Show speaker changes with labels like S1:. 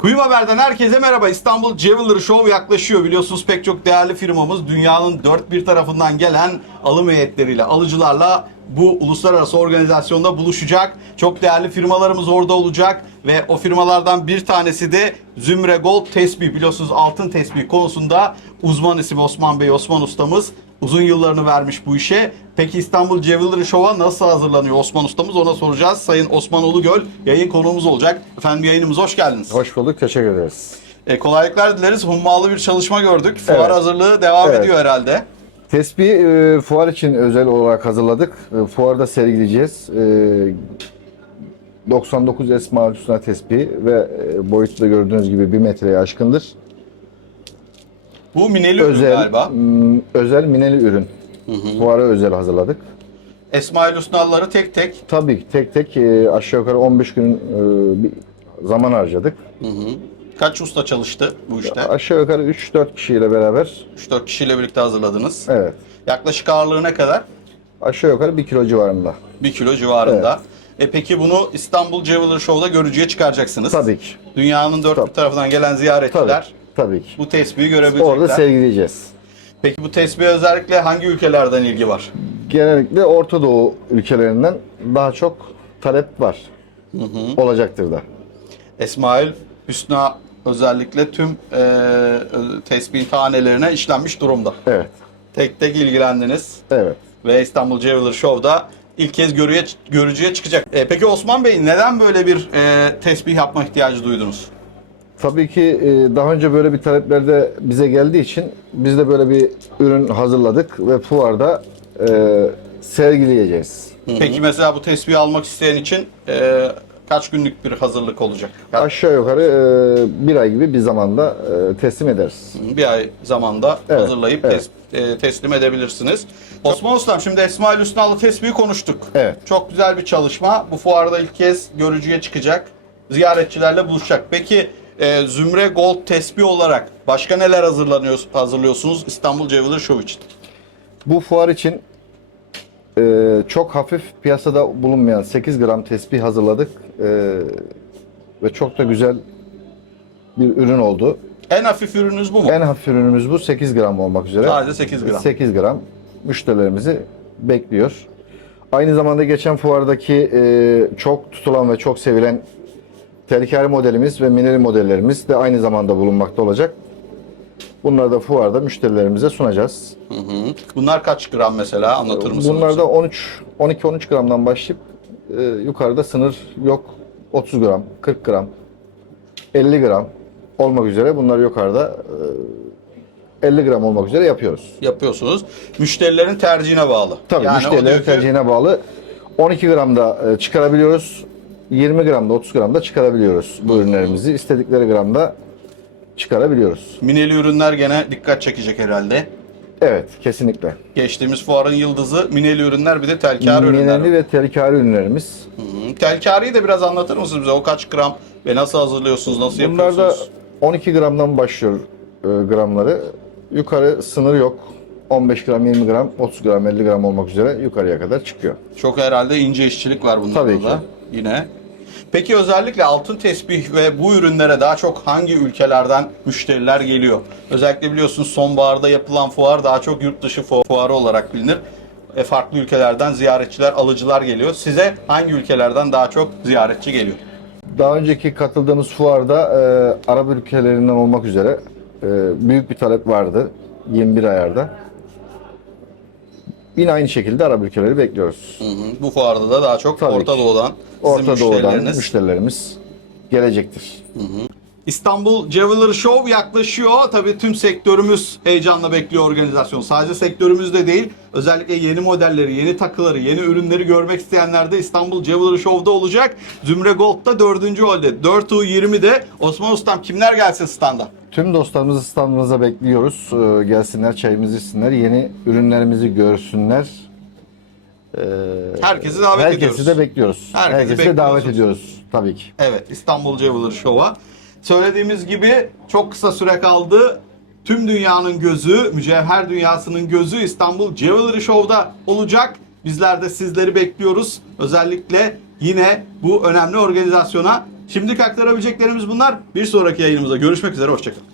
S1: Kuyum Haber'den herkese merhaba. İstanbul Jewelry Show yaklaşıyor. Biliyorsunuz pek çok değerli firmamız dünyanın dört bir tarafından gelen alım heyetleriyle, alıcılarla bu uluslararası organizasyonda buluşacak. Çok değerli firmalarımız orada olacak ve o firmalardan bir tanesi de Zümre Gold Tesbih. Biliyorsunuz altın tesbih konusunda uzman isim Osman Bey, Osman ustamız uzun yıllarını vermiş bu işe. Peki İstanbul Jewelry Show'a nasıl hazırlanıyor Osman ustamız ona soracağız. Sayın Osman Ulugöl yayın konuğumuz olacak. Efendim yayınımıza hoş geldiniz.
S2: Hoş bulduk, teşekkür ederiz.
S1: E, kolaylıklar dileriz. Hummalı bir çalışma gördük. Fuar
S2: Evet.
S1: hazırlığı devam
S2: Evet.
S1: ediyor herhalde.
S2: Tespihi e, fuar için özel olarak hazırladık. E, fuarda sergileyeceğiz. E, 99 Esma Hüsna tespihi ve e, boyutu da gördüğünüz gibi 1 metreye aşkındır.
S1: Bu mineli ürün
S2: Özel,
S1: galiba.
S2: m, özel mineli ürün. Fuara özel hazırladık.
S1: Esmail Hüsnalları tek tek.
S2: Tabii tek tek e, aşağı yukarı 15 gün e, bir zaman harcadık.
S1: Kaç usta çalıştı bu işte?
S2: Aşağı yukarı 3-4 kişiyle beraber
S1: 3-4 kişiyle birlikte hazırladınız.
S2: evet
S1: Yaklaşık ağırlığı ne kadar?
S2: aşağı yukarı 1 kilo civarında.
S1: 1 kilo civarında. E peki bunu İstanbul Jewelry Show'da görücüye çıkaracaksınız.
S2: Tabii ki.
S1: Dünyanın dört bir
S2: Tabii.
S1: tarafından gelen ziyaretçiler
S2: tabii ki.
S1: bu tespihi görebilecekler.
S2: Orada sergileyeceğiz.
S1: Peki bu tespihe özellikle hangi ülkelerden ilgi var?
S2: genellikle Orta Doğu ülkelerinden daha çok talep var. Olacaktır da.
S1: Esmail Hüsna özellikle tüm e, tesbih tanelerine işlenmiş durumda.
S2: Evet.
S1: Tek tek ilgilendiniz
S2: Evet.
S1: ve İstanbul Jewelry Show'da ilk kez görüye, görücüye çıkacak. E, peki Osman Bey neden böyle bir e, tesbih yapma ihtiyacı duydunuz?
S2: Tabii ki e, daha önce böyle bir talepler de bize geldiği için biz de böyle bir ürün hazırladık ve fuarda e, sergileyeceğiz.
S1: Peki mesela bu tesbihi almak isteyen için e, kaç günlük bir hazırlık olacak?
S2: Aşağı yukarı e, bir ay gibi bir zamanda e, teslim ederiz.
S1: bir ay zamanda
S2: Evet,
S1: hazırlayıp
S2: evet.
S1: tes- e, teslim edebilirsiniz. Osman Ustam şimdi Esmail Hüsnalı tesbihi konuştuk.
S2: Evet.
S1: Çok güzel bir çalışma. Bu fuarda ilk kez görücüye çıkacak. Ziyaretçilerle buluşacak. Peki e, Zümre Gold tesbih olarak başka neler hazırlanıyor, hazırlıyorsunuz İstanbul Jewelry Show için?
S2: Bu fuar için e, çok hafif piyasada bulunmayan 8 gram tesbih hazırladık e, ve çok da güzel bir ürün oldu.
S1: En hafif ürününüz bu mu?
S2: En hafif ürünümüz bu 8 gram olmak üzere.
S1: Sadece 8 gram.
S2: 8 gram müşterilerimizi bekliyor. Aynı zamanda geçen fuardaki e, çok tutulan ve çok sevilen terkari modelimiz ve mineri modellerimiz de aynı zamanda bulunmakta olacak. Bunları da fuarda müşterilerimize sunacağız.
S1: Hı hı. Bunlar kaç gram mesela anlatır mısınız?
S2: Bunlar da 13 12-13 gramdan başlayıp e, yukarıda sınır yok. 30 gram, 40 gram, 50 gram olmak üzere bunlar yukarıda e, 50 gram olmak üzere yapıyoruz.
S1: yapıyorsunuz. Müşterilerin tercihine bağlı.
S2: Tabii
S1: Yani o
S2: müşterilerin
S1: diyor ki,
S2: tercihine bağlı. 12 gramda e, çıkarabiliyoruz. 20 gramda 30 gramda çıkarabiliyoruz bu ürünlerimizi. İstedikleri gramda çıkarabiliyoruz.
S1: Mineli ürünler gene dikkat çekecek herhalde.
S2: Evet kesinlikle.
S1: Geçtiğimiz fuarın yıldızı mineli ürünler bir de telkar ürünler.
S2: Mineli ve terkari ürünlerimiz.
S1: Hı. Telkariyi de biraz anlatır mısınız bize? O kaç gram ve nasıl hazırlıyorsunuz, nasıl
S2: Bunlar da
S1: yapıyorsunuz?
S2: 12 gramdan başlıyor e, gramları. Yukarı sınır yok. 15 gram, 20 gram, 30 gram, 50 gram olmak üzere yukarıya kadar çıkıyor.
S1: Çok herhalde ince işçilik var bunlarda
S2: Tabii ki.
S1: da yine. Peki özellikle altın tesbih ve bu ürünlere daha çok hangi ülkelerden müşteriler geliyor? Özellikle biliyorsunuz sonbaharda yapılan fuar daha çok yurt dışı fu- fuarı olarak bilinir. E, farklı ülkelerden ziyaretçiler, alıcılar geliyor. Size hangi ülkelerden daha çok ziyaretçi geliyor?
S2: Daha önceki katıldığımız fuarda e, Arap ülkelerinden olmak üzere e, büyük bir talep vardı 21 ayarda. Yine aynı şekilde Arap ülkeleri bekliyoruz.
S1: Hı hı. Bu fuarda da daha çok
S2: Tabii
S1: Orta
S2: ki.
S1: Doğu'dan sizin
S2: Orta Doğu'dan
S1: müşterileriniz.
S2: müşterilerimiz gelecektir.
S1: İstanbul Jewelry Show yaklaşıyor. Tabii tüm sektörümüz heyecanla bekliyor organizasyon. Sadece sektörümüzde değil, özellikle yeni modelleri, yeni takıları, yeni ürünleri görmek isteyenler de İstanbul Jewelry Show'da olacak. Zümre Gold'da 4. holde. 4 20'de Osman Ustam kimler gelsin standa?
S2: Tüm dostlarımızı standımıza bekliyoruz. Ee, gelsinler, çayımızı içsinler, yeni ürünlerimizi görsünler. Ee,
S1: Herkesi davet
S2: herkesi
S1: ediyoruz.
S2: de bekliyoruz.
S1: Herkesi
S2: Herkesi de davet ediyoruz tabii ki.
S1: Evet, İstanbul Jewelry Show'a. Söylediğimiz gibi çok kısa süre kaldı. Tüm dünyanın gözü, mücevher dünyasının gözü İstanbul Jewelry Show'da olacak. Bizler de sizleri bekliyoruz. Özellikle yine bu önemli organizasyona Şimdilik aktarabileceklerimiz bunlar. Bir sonraki yayınımızda görüşmek üzere. Hoşçakalın.